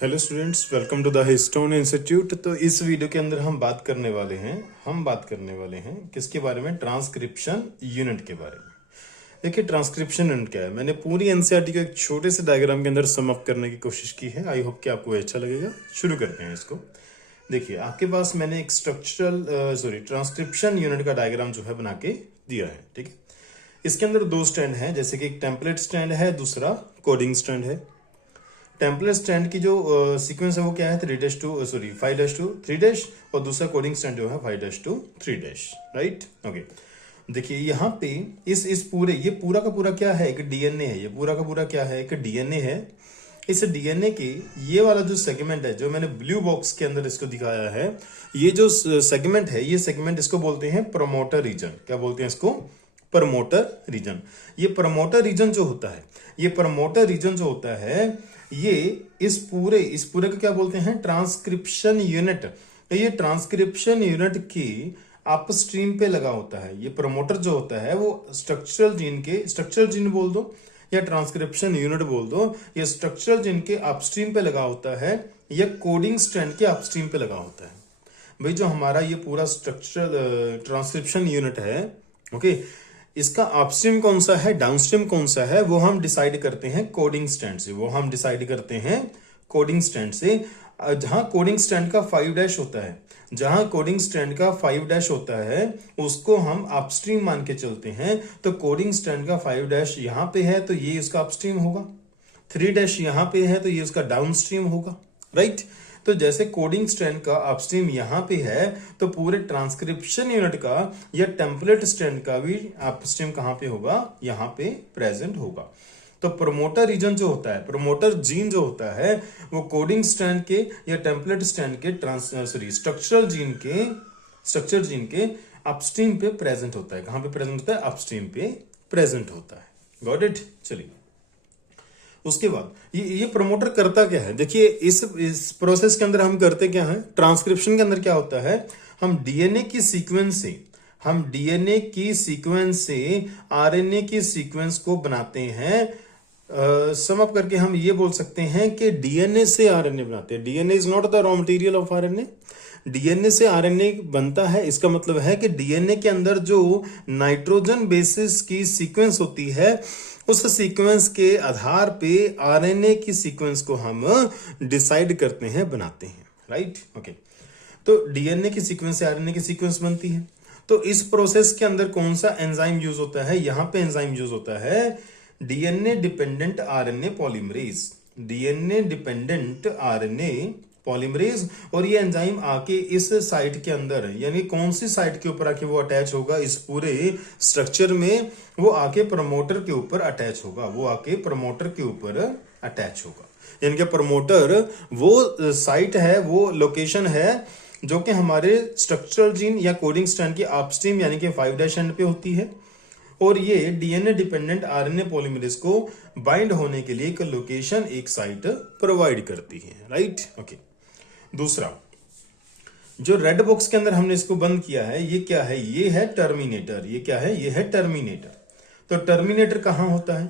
Hello students, welcome to the histone institute. तो इस video के अंदर हम बात करने वाले हैं किसके बारे में? ट्रांसक्रिप्शन यूनिट के बारे में। देखिए, ट्रांसक्रिप्शन यूनिट क्या है, मैंने पूरी एनसीईआरटी को एक छोटे से डायग्राम के अंदर सम अप करने की कोशिश की है। आई होप कि आपको अच्छा लगेगा। शुरू करते हैं इसको। देखिए, आपके पास मैंने एक ट्रांसक्रिप्शन यूनिट का डायग्राम जो है बना के दिया है। ठीक है, इसके अंदर दो स्टैंड हैं, जैसे कि एक टेम्पलेट स्टैंड है, दूसरा कोडिंग स्टैंड है। टेम्पलेट स्टैंड की जो सीक्वेंस है वो क्या है? 5 टू 3 और दूसरा कोडिंग स्टैंड जो है 5 टू 3। Right, okay. देखिए यहाँ पे इस पूरे ये पूरा का पूरा क्या है? एक डीएनए है। ये पूरा का पूरा क्या है? एक डीएनए है। इस डीएनए के ये वाला जो सेगमेंट है, जो मैंने ब्लू बॉक्स के अंदर इसको दिखाया है, ये जो सेगमेंट है, ये सेगमेंट इसको बोलते हैं प्रमोटर रीजन। क्या बोलते हैं इसको? Promoter region. ये प्रमोटर रीजन जो होता है, ये इस पूरे को क्या बोलते हैं? Transcription unit. तो ये ट्रांसक्रिप्शन यूनिट की अपस्ट्रीम पे लगा होता है। ये प्रमोटर जो होता है वो स्ट्रक्चरल जीन बोल दो या ट्रांसक्रिप्शन यूनिट बोल दो, ये स्ट्रक्चरल जीन के अपस्ट्रीम पे लगा होता है या कोडिंग स्ट्रैंड के अपस्ट्रीम पे लगा होता है। भाई, जो हमारा ये पूरा स्ट्रक्चरल ट्रांसक्रिप्शन यूनिट है, ओके, इसका अपस्ट्रीम कौन सा है, डाउनस्ट्रीम कौन सा है, वो हम डिसाइड करते हैं कोडिंग स्टैंड से। जहां कोडिंग स्टैंड का 5 होता है, उसको हम अपस्ट्रीम मान के चलते हैं। तो कोडिंग स्टैंड का 5 यहां पे है तो ये इसका अपस्ट्रीम होगा, 3 यहां पे है तो ये उसका डाउनस्ट्रीम होगा। राइट, तो जैसे कोडिंग स्ट्रैंड का अपस्ट्रीम यहां पे है, तो पूरे ट्रांसक्रिप्शन यूनिट का या टेम्पलेट स्ट्रैंड का भी अपस्ट्रीम कहां पे होगा? यहां पे प्रेजेंट होगा। तो प्रमोटर रीजन जो होता है, प्रमोटर जीन जो होता है, वो कोडिंग स्ट्रैंड के या टेम्पलेट स्ट्रैंड के स्ट्रक्चर जीन के अपस्ट्रीम पे प्रेजेंट होता है। कहां पे प्रेजेंट होता है? अपस्ट्रीम पे प्रेजेंट होता है। Got it? चलिए, उसके बाद ये प्रमोटर करता क्या है? देखिए, इस प्रोसेस के अंदर हम करते क्या है? ट्रांसक्रिप्शन के अंदर क्या होता है? हम डीएनए की सीक्वेंस से आरएनए की सीक्वेंस को बनाते हैं। सम अप करके हम ये बोल सकते हैं कि डीएनए से आरएनए बनाते हैं। DNA is not the raw material of RNA. DNA से आरएनए बनता है, इसका मतलब है कि डीएनए के अंदर जो नाइट्रोजन बेसिस की सीक्वेंस होती है, उस सीक्वेंस के आधार पे आरएनए की सीक्वेंस को हम डिसाइड करते हैं, बनाते हैं। Right, okay. तो डीएनए की सीक्वेंस से आरएनए की सीक्वेंस बनती है। तो इस प्रोसेस के अंदर कौन सा एंजाइम यूज होता है? यहां पे एंजाइम यूज होता है डीएनए डिपेंडेंट आरएनए पॉलीमरेज। और ये एंजाइम आके इस साइट के अंदर, यानी कौन सी साइट के ऊपर आके वो अटैच होगा? इस पूरे स्ट्रक्चर में वो आके प्रमोटर के ऊपर अटैच होगा। यानी कि प्रमोटर वो साइट है, वो लोकेशन है जो कि हमारे स्ट्रक्चरल जीन या कोडिंग स्ट्रैंड की अपस्ट्रीम यानी कि 5' एंड पे होती है। और ये डीएनए डिपेंडेंट आरएनए पॉलीमरेज को बाइंड होने के लिए एक लोकेशन, एक साइट प्रोवाइड करती है। Right, okay. दूसरा, जो रेड बॉक्स के अंदर हमने इसको बंद किया है, ये क्या है? ये है टर्मिनेटर। ये क्या है? ये है टर्मिनेटर। तो टर्मिनेटर कहां होता है?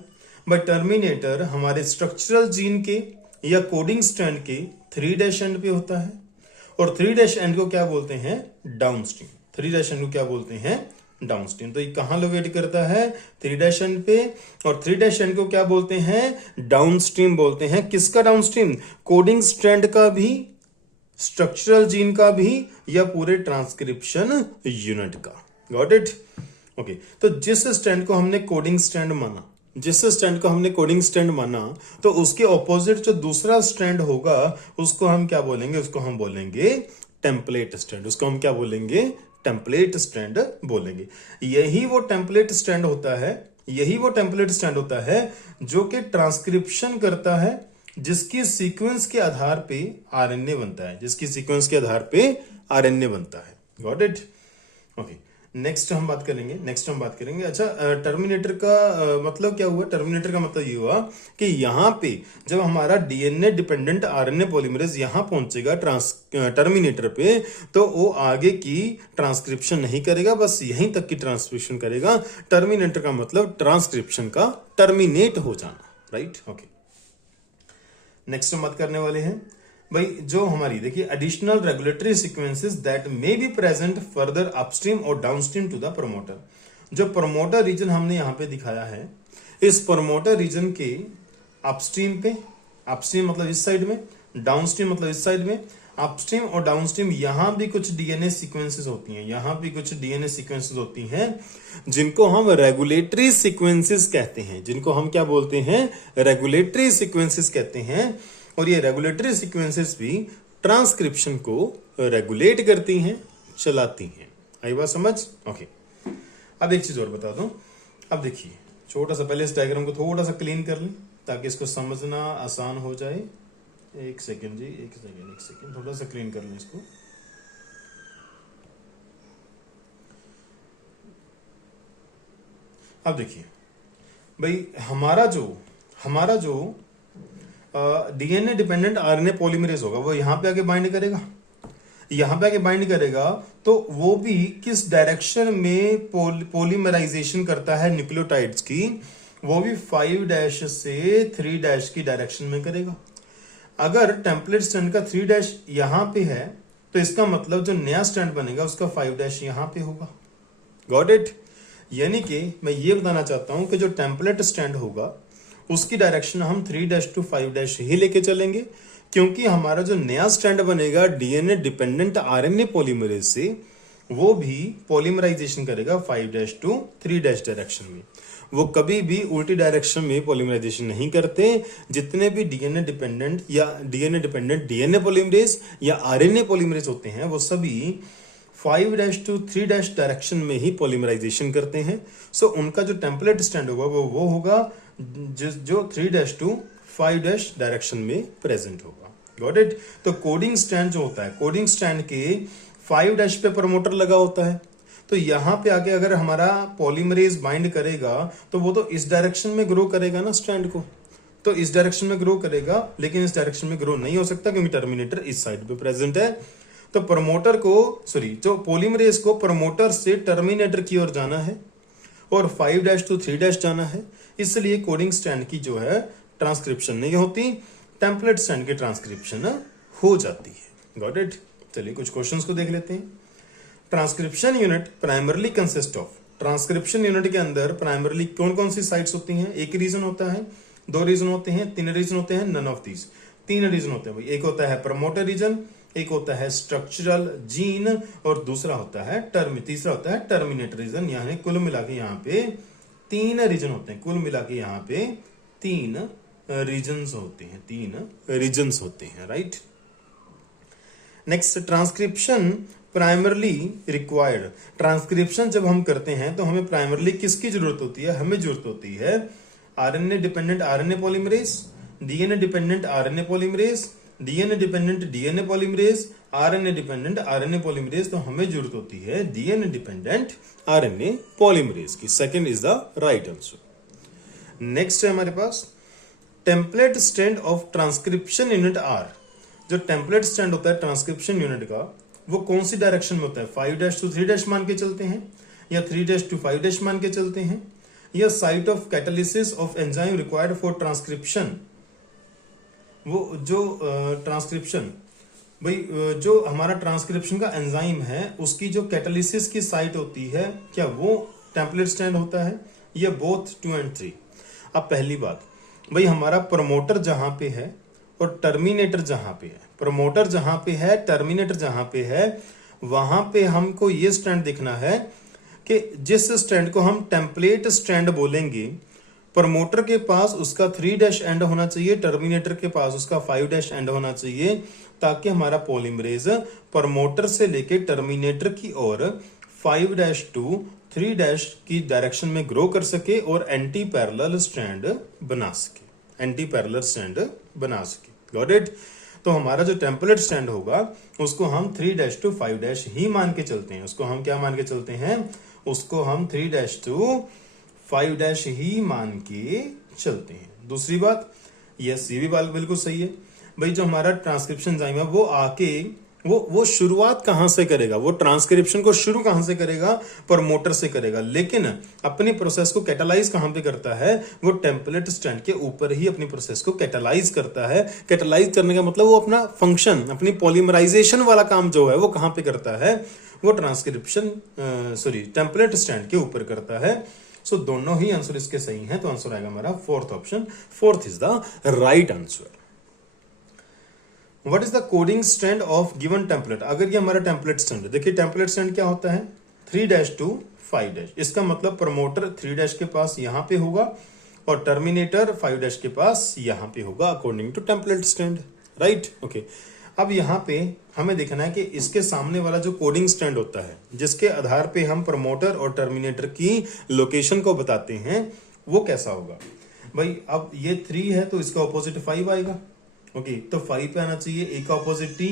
भाई, टर्मिनेटर हमारे स्ट्रक्चरल जीन के या कोडिंग स्ट्रैंड के 3' एंड पे होता है। और 3' एंड को क्या बोलते हैं? डाउनस्ट्रीम। 3' एंड को क्या बोलते हैं? डाउनस्ट्रीम। तो ये कहां लोकेट करता है? 3' एंड पे। और 3' एंड को क्या बोलते हैं? डाउनस्ट्रीम बोलते हैं। किसका डाउनस्ट्रीम? कोडिंग स्ट्रैंड का भी, स्ट्रक्चरल जीन का भी, या पूरे ट्रांसक्रिप्शन यूनिट का। Got it? ओके। तो जिस स्ट्रैंड को हमने कोडिंग स्ट्रैंड माना, तो उसके ऑपोजिट जो दूसरा स्ट्रैंड होगा, उसको हम क्या बोलेंगे? उसको हम बोलेंगे टेम्पलेट स्ट्रैंड बोलेंगे। यही वो टेम्पलेट स्ट्रैंड होता है जो कि ट्रांसक्रिप्शन करता है, जिसकी सीक्वेंस के आधार पे आरएनए बनता है। Got it? ओके। नेक्स्ट हम बात करेंगे। अच्छा, टर्मिनेटर का मतलब क्या हुआ? टर्मिनेटर का मतलब ये हुआ कि यहां पे जब हमारा डीएनए डिपेंडेंट आरएनए पॉलीमरेज यहां पहुंचेगा टर्मिनेटर पे, तो वो आगे की ट्रांसक्रिप्शन नहीं करेगा, बस यहीं तक की ट्रांसक्रिप्शन करेगा। टर्मिनेटर का मतलब ट्रांसक्रिप्शन का टर्मिनेट हो जाना। Right, okay. नेक्स्ट हम बात करने वाले हैं भाई जो हमारी देखिए additional regulatory sequences that may be present further upstream और डाउनस्ट्रीम टू द प्रमोटर। जो प्रमोटर रीजन हमने यहां पे दिखाया है, इस प्रमोटर रीजन के अपस्ट्रीम पे, अपस्ट्रीम मतलब इस साइड में, डाउनस्ट्रीम मतलब इस साइड में, अपस्ट्रीम और डाउनस्ट्रीम यहां भी कुछ डीएनए सीक्वेंसेस होती हैं, यहां भी कुछ डीएनए सीक्वेंसेस होती हैं जिनको हम रेगुलेटरी सीक्वेंसेस कहते हैं, जिनको हम क्या बोलते हैं, रेगुलेटरी सीक्वेंसेस कहते हैं। और ये रेगुलेटरी सीक्वेंसेस भी ट्रांसक्रिप्शन को रेगुलेट करती हैं, चलाती हैं। आई बात समझ? ओके। अब एक चीज और बता दूं। अब देखिए छोटा सा, पहले इस डायग्राम को थोड़ा सा क्लीन कर लें ताकि इसको समझना आसान हो जाए। एक सेकेंड जी, एक सेकेंड, थोड़ा सा क्लीन कर लें इसको। अब देखिए भाई हमारा जो डीएनए डिपेंडेंट आरएनए पॉलीमरेज होगा वो यहां पे आके बाइंड करेगा, यहां पे आके बाइंड करेगा, तो वो भी किस डायरेक्शन में पॉलीमराइजेशन करता है न्यूक्लियोटाइड्स की, वो भी 5' से 3' की डायरेक्शन में करेगा। अगर टेम्पलेट स्ट्रैंड का 3' यहां पे है तो इसका मतलब जो नया स्ट्रैंड बनेगा उसका 5' यहां पे होगा। Got it? यानी कि मैं ये बताना चाहता हूं कि जो टेम्पलेट स्ट्रैंड होगा उसकी डायरेक्शन हम 3' to 5' ही लेके चलेंगे, क्योंकि हमारा जो नया स्ट्रैंड बनेगा डीएनए डिपेंडेंट आरएनए पॉलीमरेज से, वो भी पॉलीमराइजेशन करेगा 5' to 3' डायरेक्शन में। वो कभी भी उल्टी डायरेक्शन में पॉलीमराइजेशन नहीं करते। जितने भी डीएनए डिपेंडेंट डीएनए पॉलीमरेज या आरएनए पॉलीमरेज होते हैं वो सभी 5' to 3' डायरेक्शन में ही पॉलीमराइजेशन करते हैं। सो उनका जो टेम्पलेट स्ट्रैंड होगा वो होगा जो 3' to 5' डायरेक्शन में प्रेजेंट होगा। Got it? तो कोडिंग स्ट्रैंड जो होता है, कोडिंग स्ट्रैंड के 5' पे प्रमोटर लगा होता है, तो यहां पे आके अगर हमारा पॉलीमरेज बाइंड करेगा तो वो तो इस डायरेक्शन में ग्रो करेगा ना स्ट्रैंड को, तो इस डायरेक्शन में ग्रो करेगा, लेकिन इस डायरेक्शन में ग्रो नहीं हो सकता क्योंकि टर्मिनेटर इस साइड पे प्रेजेंट है। तो प्रमोटर को जो पॉलीमरेज को प्रमोटर से टर्मिनेटर की ओर जाना है और 5' to 3' जाना है, इसलिए कोडिंग स्ट्रैंड की जो है ट्रांसक्रिप्शन नहीं होती, टेम्पलेट स्ट्रैंड की ट्रांसक्रिप्शन हो जाती है। Got it? चलिए कुछ क्वेश्चंस को देख लेते हैं। Transcription unit primarily consist of, transcription unit के अंदर प्राइमरली कौन कौन सी साइट्स होती हैं? एक रीजन होता है, 2 रीजन होते हैं, 3 रीजन होते हैं, नन ऑफ दीज। 3 रीजन होते हैं भाई। एक होता है प्रमोटर रीजन, एक होता है स्ट्रक्चरल जीन, और दूसरा होता है तीसरा होता है टर्मिनेटर रीजन। यानी कुल मिला के यहाँ पे 3 रीजन होते हैं, कुल मिला के यहाँ पे 3 रीजन्स होते हैं, 3 रीजन्स होते हैं। Right? Next, transcription primarily required. Transcription जब हम करते हैं तो हमें प्राइमरली किसकी जरूरत होती है? हमें जरूरत होती है RNA dependent RNA polymerase, DNA dependent RNA polymerase, DNA dependent DNA polymerase, RNA dependent RNA polymerase. तो हमें जरूरत होती है डीएनए डिपेंडेंट आरएनए पॉलीमरेज की। Second is the right answer. Next है हमारे पास template strand of transcription unit are. जो टेम्पलेट स्ट्रैंड होता है ट्रांसक्रिप्शन यूनिट का, वो कौन सी डायरेक्शन में होता है? 5' to 3' मान के चलते हैं, या 3' to 5' मान के चलते हैं, या site of catalysis of enzyme required for transcription. वो जो ट्रांसक्रिप्शन भाई जो हमारा ट्रांसक्रिप्शन का एंजाइम है उसकी जो कैटालिसिस की साइट होती है, क्या वो टेम्पलेट स्ट्रैंड होता है? या बोथ 2 and 3? अब पहली बात भाई, हमारा प्रमोटर जहां पे है और टर्मिनेटर जहां पे है, प्रमोटर जहां पे है, टर्मिनेटर जहां पे है, वहां पे हमको ये स्ट्रैंड देखना है कि जिस स्ट्रैंड को हम टेम्पलेट स्ट्रैंड बोलेंगे, प्रमोटर के पास उसका 3' एंड होना चाहिए, टर्मिनेटर के पास उसका 5' एंड होना चाहिए, ताकि हमारा पॉलीमरेज प्रमोटर से लेके टर्मिनेटर की ओर 5' to 3' की डायरेक्शन में ग्रो कर सके और एंटी पैरेलल स्ट्रैंड बना सके, एंटी पैरेलल स्ट्रैंड बना सके। Got it? तो हमारा जो टेम्पलेट स्ट्रैंड होगा उसको हम 3' to 5' ही मान के चलते हैं। उसको हम क्या मान के चलते हैं? उसको हम 3' to 5' ही मान के चलते हैं। दूसरी बात, यस ये भी बात बिल्कुल सही है भाई, जो हमारा ट्रांसक्रिप्शन एंजाइम है वो आके वो शुरुआत कहां से करेगा, वो ट्रांसक्रिप्शन को शुरू कहां से करेगा, प्रमोटर से करेगा, लेकिन अपनी प्रोसेस को कैटालाइज कहां पे करता है, वो टेम्पलेट स्टैंड के ऊपर ही अपनी प्रोसेस को कैटालाइज करता है। कैटालाइज करने का मतलब वो अपना फंक्शन, अपनी पॉलीमराइजेशन वाला काम जो है वो कहां पे करता है, वो ट्रांसक्रिप्शन टेम्पलेट स्टैंड के ऊपर करता है। सो दोनों ही आंसर इसके सही हैं, तो आंसर आएगा हमारा fourth option. Fourth is the right answer. What is the coding stand of given template. अगर ये हमारा टेम्पलेट स्टैंड है, देखिए टेम्पलेट स्टैंड क्या होता है, 3 to 5 इसका मतलब प्रमोटर 3 के पास यहां पे होगा और टर्मिनेटर 5 के पास यहां पे होगा according to template strand, right. Okay, अब यहां पे हमें देखना है कि इसके सामने वाला जो कोडिंग स्टैंड होता है, जिसके आधार पे हम प्रमोटर और टर्मिनेटर की लोकेशन को बताते हैं, वो कैसा होगा। भाई अब ये 3 है तो इसका ऑपोजिट 5 आएगा। ओके, तो 5 पे आना चाहिए ए का ऑपोजिट टी,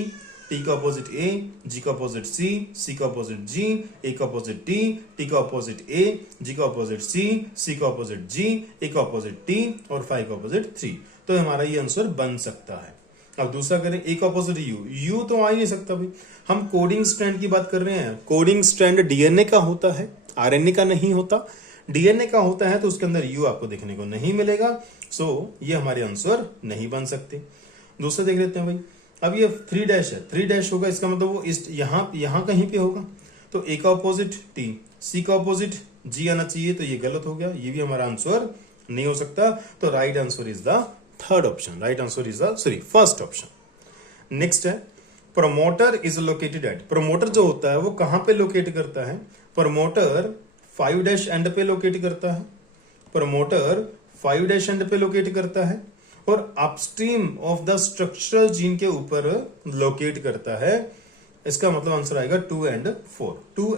टी का ऑपोजिट ए, जी का ऑपोजिट सी, सी का ऑपोजिट जी, ए का ऑपोजिट टी, टी का ऑपोजिट ए, जी का ऑपोजिट सी का ऑपोजिट जी, ए का ऑपोजिट टी और 5 का ऑपोजिट 3। तो हमारा ये आंसर बन सकता है। अब दूसरा करें, ए का ऑपोजिट यू तो आ ही नहीं सकता भाई, हम कोडिंग स्ट्रैंड की बात कर रहे हैं। कोडिंग स्ट्रैंड डीएनए का होता है, आरएनए का नहीं होता। डीएनए का होता है तो उसके अंदर यू आपको देखने को नहीं मिलेगा, सो ये हमारे आंसर नहीं बन सकते। दूसरा देख लेते हैं भाई, अब ये 3 है, 3 होगा, इसका मतलब वो इस यहां कहीं पे होगा, तो ए का ऑपोजिट टी, सी का ऑपोजिट जी आना चाहिए, तो ये गलत हो गया, ये भी हमारा आंसर नहीं हो सकता। तो right answer is the third option, right answer is the first option. Next है, promoter is located at. Promoter जो होता है वो कहां पे लोकेट करता है, प्रमोटर 5 एंड पे लोकेट करता है, प्रमोटर 5 एंड पे लोकेट करता है और upstream of the structural gene के ऊपर लोकेट करता है। इसका मतलब आंसर आएगा 2 and 4, 2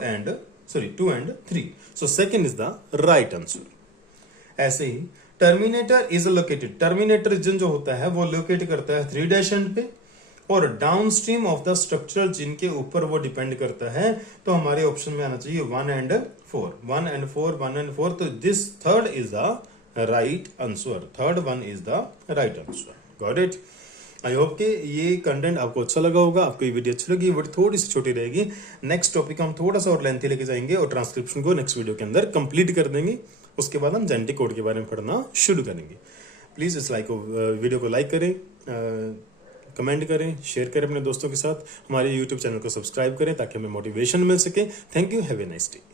and 3। So second is the right answer. ऐसे ही terminator is located, terminator gene जो होता है वो लोकेट करता है 3 एंड पे और downstream of the structural gene के ऊपर वो डिपेंड करता है। तो हमारे ऑप्शन में आना चाहिए 1 and 4, 1 and 4, 1 and 4। तो this third is the right answer, third one is the right answer. Got it. I hope कि ये कंटेंट आपको अच्छा लगा होगा, आपको ये वीडियो अच्छी लगी, वीडियो थोड़ी सी छोटी रहेगी। नेक्स्ट टॉपिक हम थोड़ा सा और लेंथी लेके जाएंगे और ट्रांसक्रिप्शन को नेक्स्ट वीडियो के अंदर कंप्लीट कर देंगे। उसके बाद हम जेनेटिक कोड के बारे में पढ़ना शुरू करेंगे। प्लीज इस वीडियो को लाइक करें, कमेंट करें, शेयर करें अपने दोस्तों के साथ, हमारे यूट्यूब चैनल को सब्सक्राइब करें ताकि हमें मोटिवेशन मिल सके। Thank you, have a nice day.